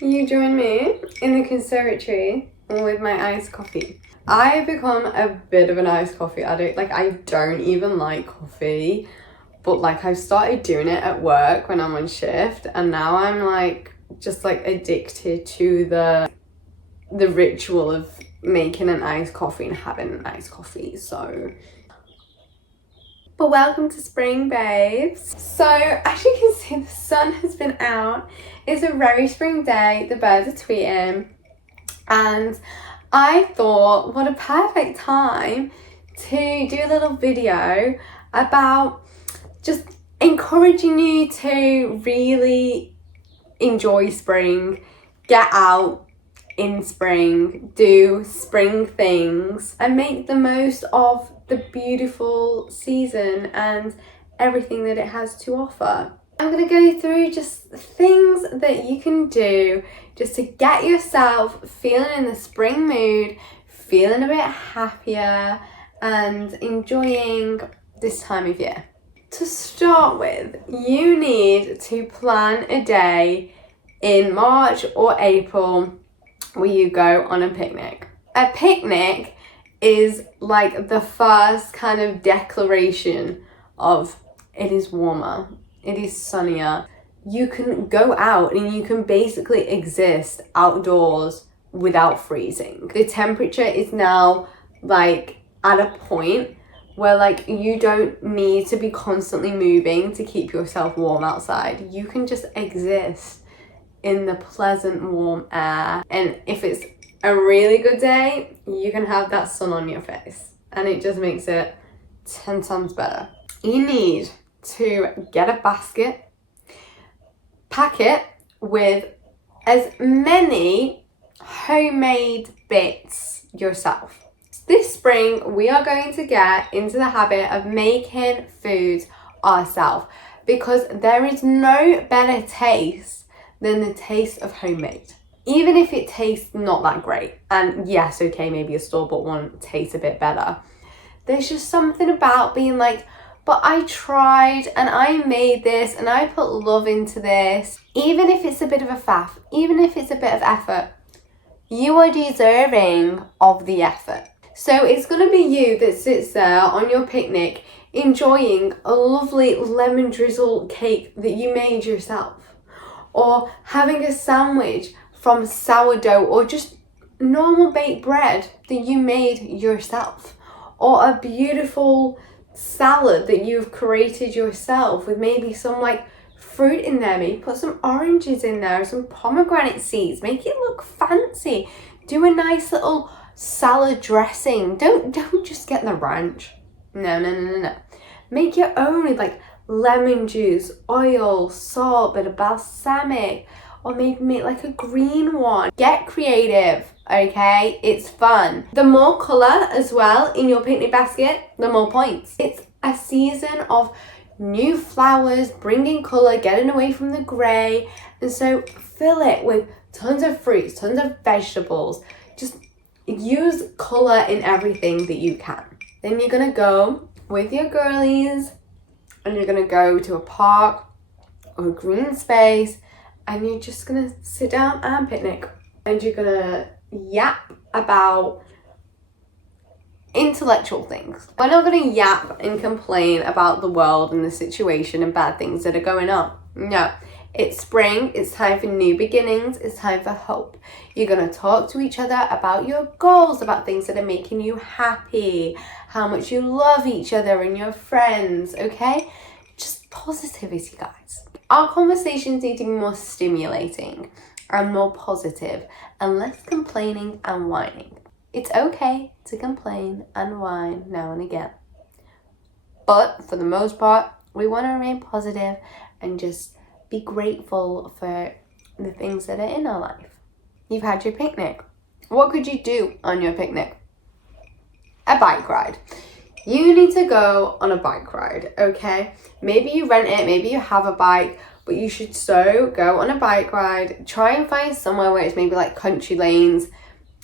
You join me in the conservatory with my iced coffee. I've become a bit of an iced coffee addict. Like, I don't even like coffee, but like I've started doing it at work when I'm on shift, and now I'm like just like addicted to the ritual of making an iced coffee and having an iced coffee. But welcome to spring, babes. So as you can see, the sun has been out. It's a very spring day. The birds are tweeting, and I thought, what a perfect time to do a little video about just encouraging you to really enjoy spring, get out in spring, do spring things, and make the most of the beautiful season and everything that it has to offer. I'm going to go through just things that you can do just to get yourself feeling in the spring mood, feeling a bit happier and enjoying this time of year. To start with, you need to plan a day in March or April where you go on a picnic. A picnic is like the first kind of declaration of it is warmer, it is sunnier. You can go out and you can basically exist outdoors without freezing. The temperature is now like at a point where like you don't need to be constantly moving to keep yourself warm outside. You can just exist in the pleasant warm air, and if it's a really good day, you can have that sun on your face, and it just makes it 10 times better. You need to get a basket, pack it with as many homemade bits yourself. This spring, we are going to get into the habit of making foods ourselves, because there is no better taste than the taste of homemade. Even if it tastes not that great, and yes, okay, maybe a store-bought one tastes a bit better, there's just something about being like, but I tried and I made this and I put love into this. Even if it's a bit of a faff, even if it's a bit of effort, you are deserving of the effort. So it's going to be you that sits there on your picnic enjoying a lovely lemon drizzle cake that you made yourself, or having a sandwich from sourdough or just normal baked bread that you made yourself, or a beautiful salad that you've created yourself with maybe some like fruit in there. Maybe put some oranges in there, some pomegranate seeds, make it look fancy. Do a nice little salad dressing. Don't just get the ranch. No. Make your own with like lemon juice, oil, salt, bit of balsamic, or maybe make like a green one. Get creative, okay? It's fun. The more colour as well in your picnic basket, the more points. It's a season of new flowers, bringing colour, getting away from the grey, and so fill it with tons of fruits, tons of vegetables. Just use colour in everything that you can. Then you're gonna go with your girlies and you're gonna go to a park or a green space, and you're just gonna sit down and picnic, and you're gonna yap about intellectual things. We're not gonna yap and complain about the world and the situation and bad things that are going on. No, it's spring, it's time for new beginnings, it's time for hope. You're gonna talk to each other about your goals, about things that are making you happy, how much you love each other and your friends, okay? Just positivity, guys. Our conversations need to be more stimulating and more positive and less complaining and whining. It's okay to complain and whine now and again, but for the most part, we want to remain positive and just be grateful for the things that are in our life. You've had your picnic. What could you do on your picnic? A bike ride. You need to go on a bike ride, okay? Maybe you rent it, maybe you have a bike, but you should so go on a bike ride. Try and find somewhere where it's maybe like country lanes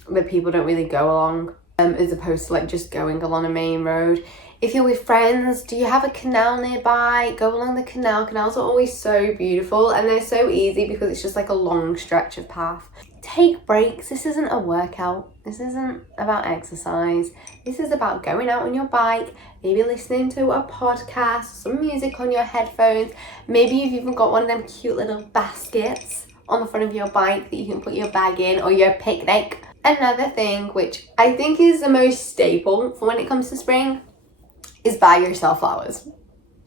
that people don't really go along, as opposed to like just going along a main road. If you're with friends, do you have a canal nearby? Go along the canal. Canals are always so beautiful and they're so easy because it's just like a long stretch of path. Take breaks. This isn't a workout. This isn't about exercise. This is about going out on your bike, maybe listening to a podcast, some music on your headphones. Maybe you've even got one of them cute little baskets on the front of your bike that you can put your bag in, or your picnic. Another thing, which I think is the most staple for when it comes to spring, is buy yourself flowers.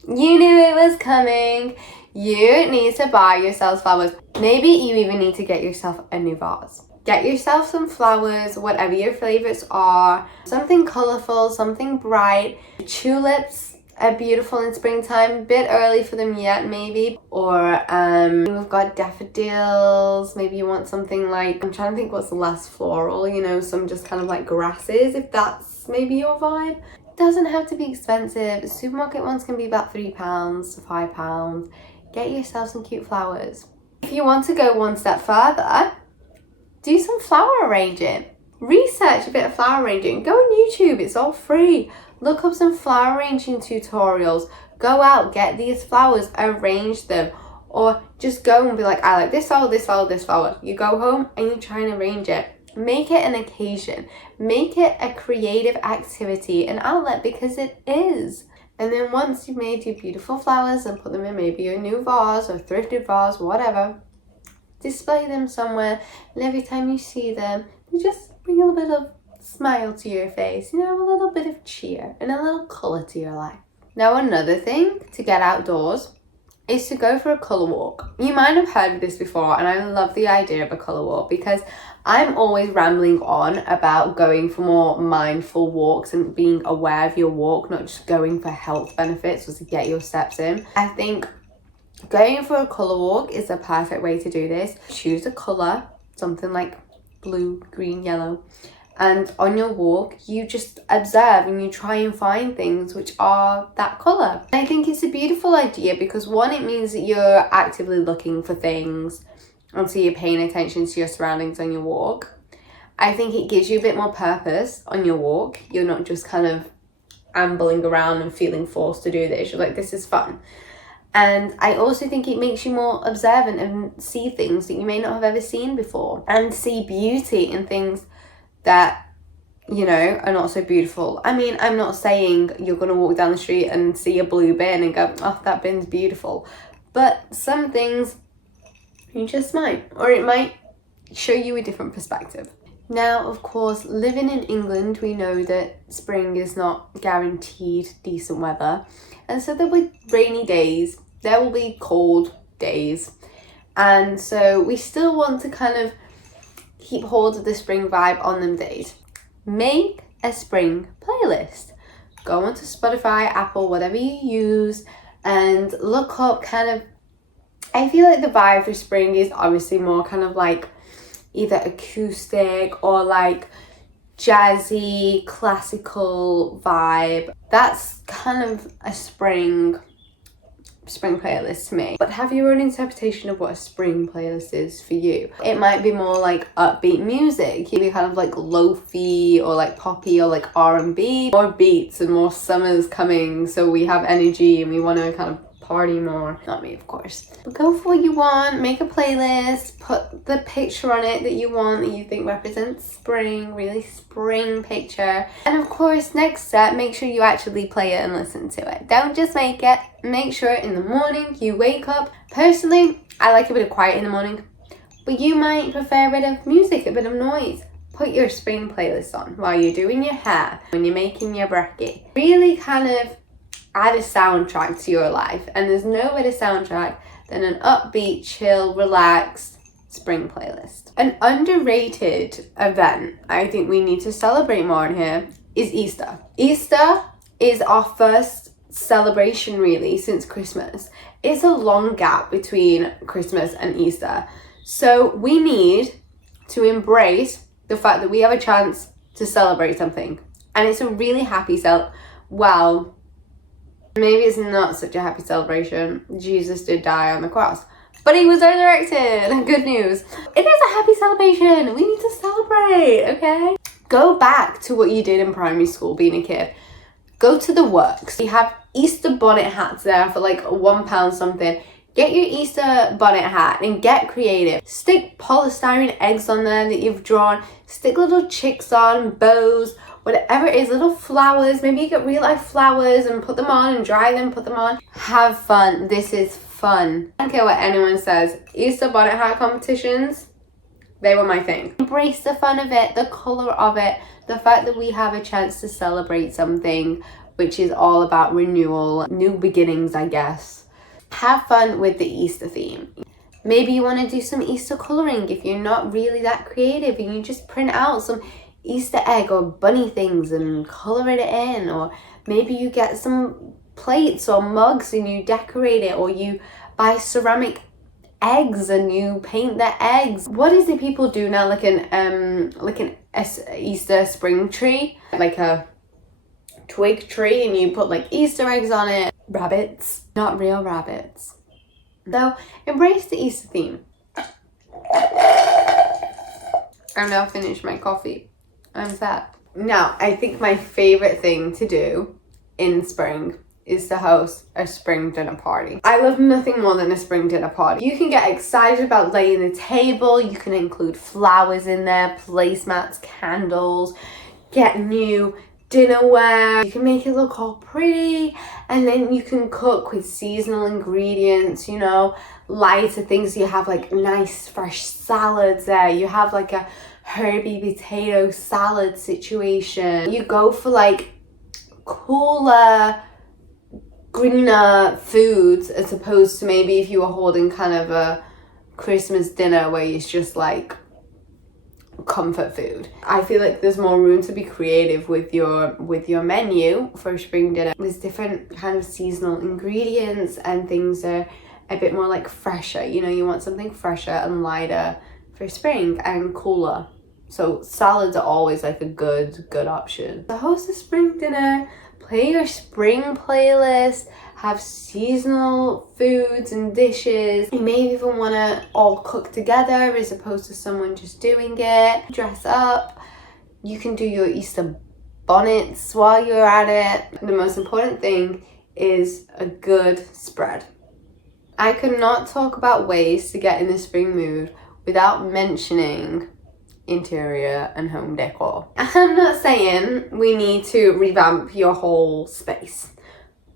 You knew it was coming. You need to buy yourself flowers. Maybe you even need to get yourself a new vase. Get yourself some flowers, whatever your favorites are. Something colorful, something bright. Tulips are beautiful in springtime. A bit early for them yet, maybe. Or we've got daffodils. Maybe you want something like, I'm trying to think what's less floral, you know, some just kind of like grasses, if that's maybe your vibe. Doesn't have to be expensive. Supermarket ones can be about £3 to £5. Get yourself some cute flowers. If you want to go one step further, do some flower arranging. Research a bit of flower arranging. Go on YouTube, it's all free. Look up some flower arranging tutorials. Go out, get these flowers, arrange them. Or just go and be like, I like this flower, this flower, this flower. You go home and you try and arrange it. Make it an occasion. Make it a creative activity, an outlet, because it is. And then once you've made your beautiful flowers and put them in maybe a new vase or thrifted vase, whatever, display them somewhere. And every time you see them, you just bring a little bit of smile to your face, you know, a little bit of cheer and a little colour to your life. Now, another thing to get outdoors is to go for a colour walk. You might have heard of this before, and I love the idea of a colour walk because I'm always rambling on about going for more mindful walks and being aware of your walk, not just going for health benefits or to get your steps in. I think going for a colour walk is the perfect way to do this. Choose a colour, something like blue, green, yellow, and on your walk you just observe and you try and find things which are that colour. I think it's a beautiful idea because one, it means that you're actively looking for things and so you're paying attention to your surroundings on your walk. I think it gives you a bit more purpose on your walk. You're not just kind of ambling around and feeling forced to do this. You're like, this is fun. And I also think it makes you more observant and see things that you may not have ever seen before, and see beauty in things that, you know, are not so beautiful. I mean, I'm not saying you're going to walk down the street and see a blue bin and go, oh, that bin's beautiful. But some things you just might, or it might show you a different perspective. Now, of course, living in England, we know that spring is not guaranteed decent weather. And so there will be rainy days, there will be cold days. And so we still want to kind of keep hold of the spring vibe on them days. Make a spring playlist. Go onto Spotify, Apple, whatever you use, and look up kind of, I feel like the vibe for spring is obviously more kind of like either acoustic or like jazzy, classical vibe. That's kind of a spring playlist to me. But have your own interpretation of what a spring playlist is for you. It might be more like upbeat music, maybe kind of like lo-fi or like poppy or like R&B, more beats and more summer's coming, so we have energy and we want to kind of party more. Not me, of course. But go for what you want, make a playlist, put the picture on it that you want, that you think represents spring, really spring picture. And of course, next step, make sure you actually play it and listen to it. Don't just make it. Make sure in the morning you wake up. Personally, I like a bit of quiet in the morning, but you might prefer a bit of music, a bit of noise. Put your spring playlist on while you're doing your hair, when you're making your brekkie. Really kind of add a soundtrack to your life, and there's no better soundtrack than an upbeat, chill, relaxed spring playlist. An underrated event I think we need to celebrate more in here is Easter. Easter is our first celebration really since Christmas. It's a long gap between Christmas and Easter, so we need to embrace the fact that we have a chance to celebrate something, and it's a really happy well, maybe it's not such a happy celebration. Jesus did die on the cross, but he was resurrected. Good news. It is a happy celebration. We need to celebrate, okay? Go back to what you did in primary school being a kid. go to the works. We have Easter bonnet hats there for like £1 something. Get your Easter bonnet hat and get creative. Stick polystyrene eggs on there that you've drawn. Stick little chicks on, bows, whatever it is, little flowers. Maybe you get real life flowers and put them on and dry them, put them on. Have fun. This is fun. I don't care what anyone says. Easter bonnet hat competitions, they were my thing. Embrace the fun of it, the colour of it, the fact that we have a chance to celebrate something which is all about renewal, new beginnings, I guess. Have fun with the Easter theme. Maybe you want to do some Easter colouring if you're not really that creative and you just print out some Easter egg or bunny things and colour it in. Or maybe you get some plates or mugs and you decorate it, or you buy ceramic eggs and you paint the eggs. What is it people do now, like an Easter spring tree, like a twig tree, and you put like Easter eggs on it. Rabbits, not real rabbits. So embrace the Easter theme. I've now finished my coffee. I'm sad. Now, I think my favorite thing to do in spring is to host a spring dinner party. I love nothing more than a spring dinner party. You can get excited about laying the table. You can include flowers in there, placemats, candles, get new dinnerware. You can make it look all pretty, and then you can cook with seasonal ingredients, you know, lighter things. You have like nice fresh salads there. You have like a herby potato salad situation. You go for like cooler, greener foods as opposed to maybe if you were holding kind of a Christmas dinner where it's just like comfort food. I feel like there's more room to be creative with your menu for a spring dinner. There's different kind of seasonal ingredients and things are a bit more like fresher. You know, you want something fresher and lighter for spring and cooler. So salads are always like a good option. So host a spring dinner, play your spring playlist, have seasonal foods and dishes. You may even want to all cook together as opposed to someone just doing it. Dress up. You can do your Easter bonnets while you're at it. The most important thing is a good spread. I could not talk about ways to get in the spring mood without mentioning interior and home decor. I'm not saying we need to revamp your whole space,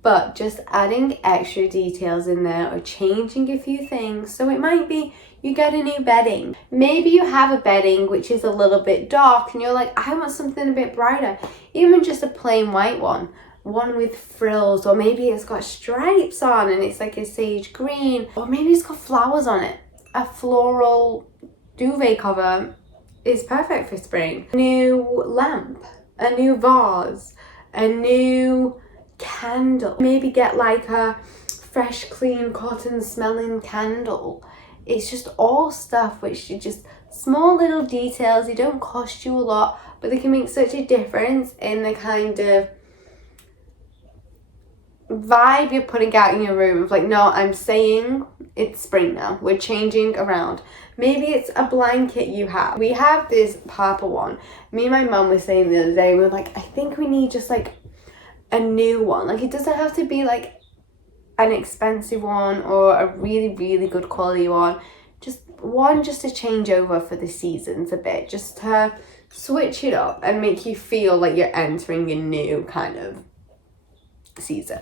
but just adding extra details in there or changing a few things. So it might be you get a new bedding. Maybe you have a bedding which is a little bit dark and you're like, I want something a bit brighter. Even just a plain white one with frills, or maybe it's got stripes on and it's like a sage green, or maybe it's got flowers on it. A floral duvet cover is perfect for spring. A new lamp, a new vase, a new candle. Maybe get like a fresh, clean, cotton smelling candle. It's just all stuff which is just small little details. They don't cost you a lot, but they can make such a difference in the kind of vibe you're putting out in your room of like, no, I'm saying it's spring now. We're changing around. Maybe it's a blanket you have. We have this purple one. Me and my mum were saying the other day, we were like, I think we need just like a new one. Like, it doesn't have to be like an expensive one or a really, really good quality one. Just one just to change over for the seasons a bit. Just to switch it up and make you feel like you're entering a new kind of season.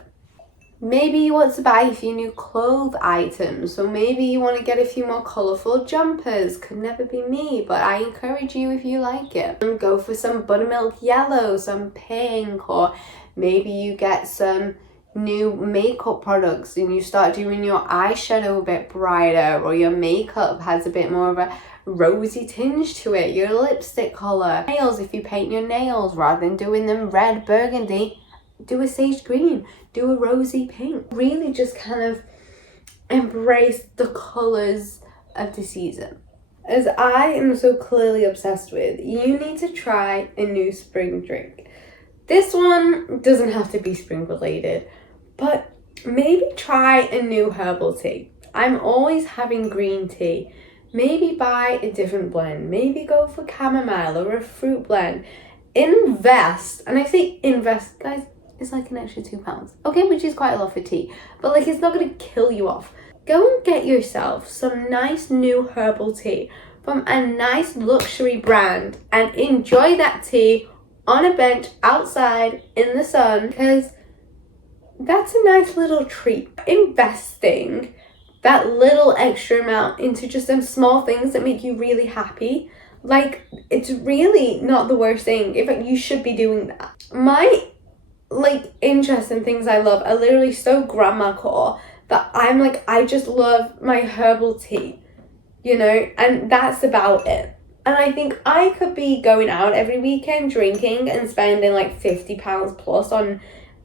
Maybe you want to buy a few new clothes items, so maybe you want to get a few more colourful jumpers. Could never be me, but I encourage you if you like it. And go for some buttermilk yellow, some pink, or maybe you get some new makeup products and you start doing your eyeshadow a bit brighter, or your makeup has a bit more of a rosy tinge to it, your lipstick colour. Nails, if you paint your nails, rather than doing them red burgundy, do a sage green, do a rosy pink. Really just kind of embrace the colours of the season. As I am so clearly obsessed with, you need to try a new spring drink. This one doesn't have to be spring related, but maybe try a new herbal tea. I'm always having green tea. Maybe buy a different blend. Maybe go for chamomile or a fruit blend. Invest, and I say invest, guys, It's like an extra £2. Okay, which is quite a lot for tea, but like it's not gonna kill you off. Go and get yourself some nice new herbal tea from a nice luxury brand and enjoy that tea on a bench outside in the sun, because that's a nice little treat. Investing that little extra amount into just some small things that make you really happy, like, it's really not the worst thing. In fact, you should be doing that. My like interests and things I love are literally so grandma core that I'm like, I just love my herbal tea, you know, and that's about it. And I think I could be going out every weekend drinking and spending like £50 plus on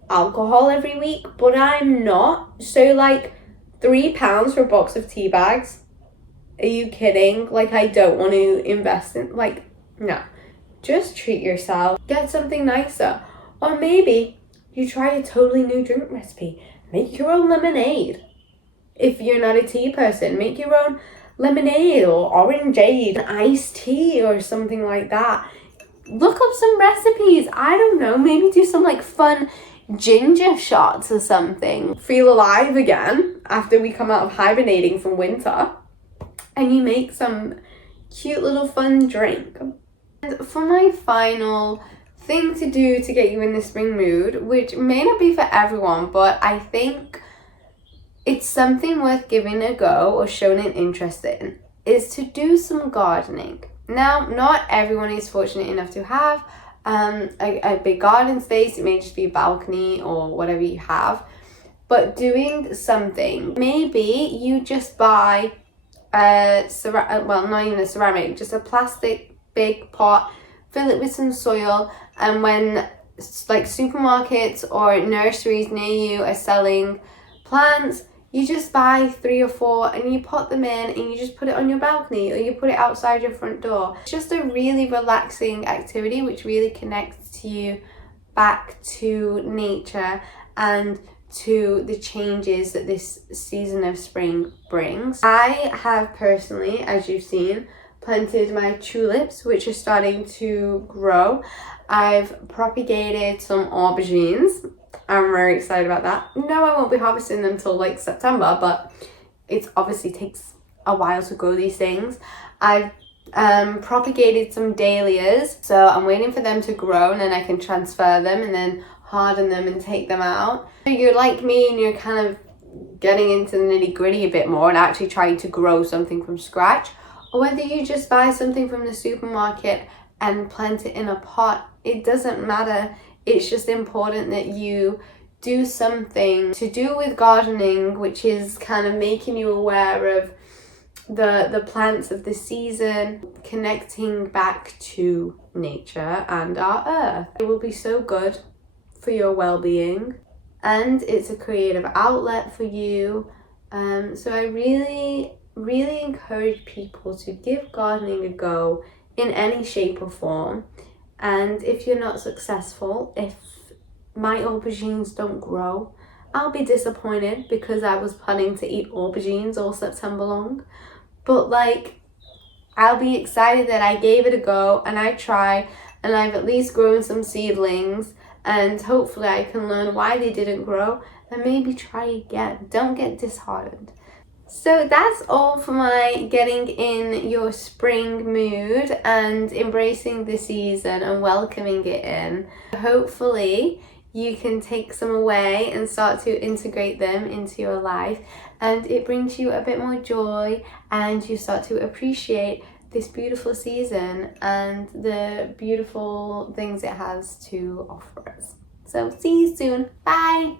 alcohol every week, but I'm not. So like £3 for a box of tea bags, are you kidding? Like, I don't want to invest in, like, no. Just treat yourself, get something nicer. Or maybe you try a totally new drink recipe. Make your own lemonade. If you're not a tea person, make your own lemonade or orangeade, an iced tea or something like that. Look up some recipes. I don't know, maybe do some like fun ginger shots or something. Feel alive again after we come out of hibernating from winter. And you make some cute little fun drink. And for my final thing to do to get you in the spring mood, which may not be for everyone, but I think it's something worth giving a go or showing an interest in, is to do some gardening. Now, not everyone is fortunate enough to have a big garden space. It may just be a balcony or whatever you have, but doing something. Maybe you just buy not even a ceramic, just a plastic big pot, fill it with some soil, and when like supermarkets or nurseries near you are selling plants, you just buy 3 or 4 and you pot them in and you just put it on your balcony or you put it outside your front door. It's just a really relaxing activity which really connects you back to nature and to the changes that this season of spring brings. I have personally, as you've seen, planted my tulips, which are starting to grow. I've propagated some aubergines. I'm very excited about that. No, I won't be harvesting them till like September, but it obviously takes a while to grow these things. I've propagated some dahlias, so I'm waiting for them to grow and then I can transfer them and then harden them and take them out. If you're like me and you're kind of getting into the nitty gritty a bit more and actually trying to grow something from scratch, or whether you just buy something from the supermarket and plant it in a pot, it doesn't matter. It's just important that you do something to do with gardening, which is kind of making you aware of the plants of the season, connecting back to nature and our earth. It will be so good for your well-being, and it's a creative outlet for you. So I really encourage people to give gardening a go in any shape or form. And if you're not successful, if my aubergines don't grow, I'll be disappointed because I was planning to eat aubergines all September long. But like, I'll be excited that I gave it a go and I tried and I've at least grown some seedlings, and hopefully I can learn why they didn't grow and maybe try again. Don't get disheartened. So that's all for my getting in your spring mood and embracing the season and welcoming it in. Hopefully you can take some away and start to integrate them into your life, and it brings you a bit more joy and you start to appreciate this beautiful season and the beautiful things it has to offer us. So see you soon. Bye.